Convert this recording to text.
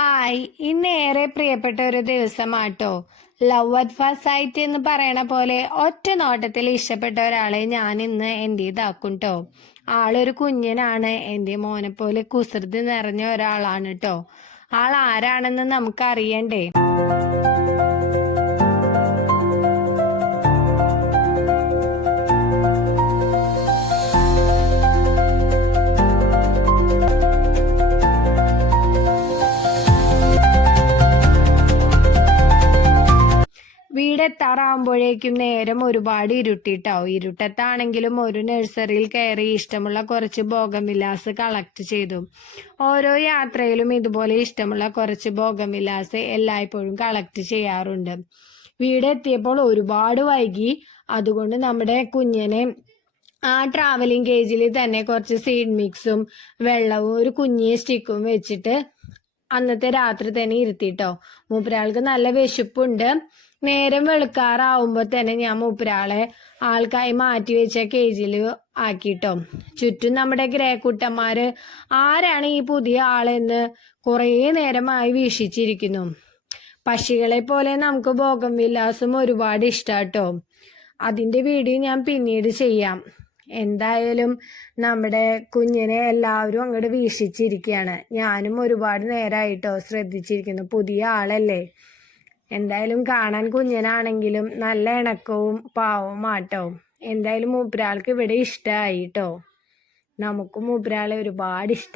Hi, ഇന്ന് ഏറെ പ്രിയപ്പെട്ട ഒരു ദിവസമാട്ടോ. ലവ് അറ്റ് ഫസ്റ്റ് സൈറ്റ് എന്ന് പറയണ പോലെ ഒറ്റ നോട്ടത്തിൽ ഇഷ്ടപ്പെട്ട ഒരാളെ ഞാൻ ഇന്ന് എന്റേതാക്കും ട്ടോ. ആളൊരു കുഞ്ഞനാണ്. എന്റെ മോനെ പോലെ കുസൃതി നിറഞ്ഞ ഒരാളാണ് ട്ടോ. ആൾ ആരാണെന്ന് നമുക്കറിയണ്ടേ? വീടെത്താറാവുമ്പോഴേക്കും നേരം ഒരുപാട് ഇരുട്ടിട്ടാവും. ഇരുട്ടത്താണെങ്കിലും ഒരു നഴ്സറിയിൽ കയറി ഇഷ്ടമുള്ള കുറച്ച് ബോഗൻവില്ലാസ് കളക്ട് ചെയ്തു. ഓരോ യാത്രയിലും ഇതുപോലെ ഇഷ്ടമുള്ള കുറച്ച് ബോഗൻവില്ലാസ് എല്ലായ്പ്പോഴും കളക്ട് ചെയ്യാറുണ്ട്. വീടെത്തിയപ്പോൾ ഒരുപാട് വൈകി. അതുകൊണ്ട് നമ്മുടെ കുഞ്ഞനെ ആ ട്രാവലിംഗ് കേജിൽ തന്നെ കുറച്ച് സീഡ് മിക്സും വെള്ളവും ഒരു കുഞ്ഞിയ സ്റ്റിക്കും വെച്ചിട്ട് അന്നത്തെ രാത്രി തന്നെ ഇരുത്തിട്ടോ. മൂപ്പരാൾക്ക് നല്ല വിശപ്പുണ്ട്. നേരം വെളുക്കാറാവുമ്പോ തന്നെ ഞാൻ മൂപ്പരാളെ ആൾക്കായി മാറ്റി വെച്ച കേജിൽ ആക്കിട്ടോ. ചുറ്റും നമ്മുടെ ഗ്രേക്കുട്ടന്മാര് ആരാണ് ഈ പുതിയ ആളെന്ന് കുറേ നേരമായി വീക്ഷിച്ചിരിക്കുന്നു. പക്ഷികളെ പോലെ നമുക്ക് ബോഗൻവില്ലാസും ഒരുപാട് ഇഷ്ടാട്ടോ. അതിന്റെ വീഡിയോ ഞാൻ പിന്നീട് ചെയ്യാം. എന്തായാലും നമ്മുടെ കുഞ്ഞിനെ എല്ലാവരും അങ്ങോട്ട് വീക്ഷിച്ചിരിക്കുകയാണ്. ഞാനും ഒരുപാട് നേരമായിട്ടോ ശ്രദ്ധിച്ചിരിക്കുന്നു. പുതിയ ആളല്ലേ. എന്തായാലും കാണാൻ കുഞ്ഞനാണെങ്കിലും നല്ല ഇണക്കവും പാവവും ആട്ടോ. എന്തായാലും മൂപ്പരാൾക്ക് ഇവിടെ ഇഷ്ടമായി കേട്ടോ. നമുക്കും മൂപ്പരാളെ ഒരുപാട് ഇഷ്ടം.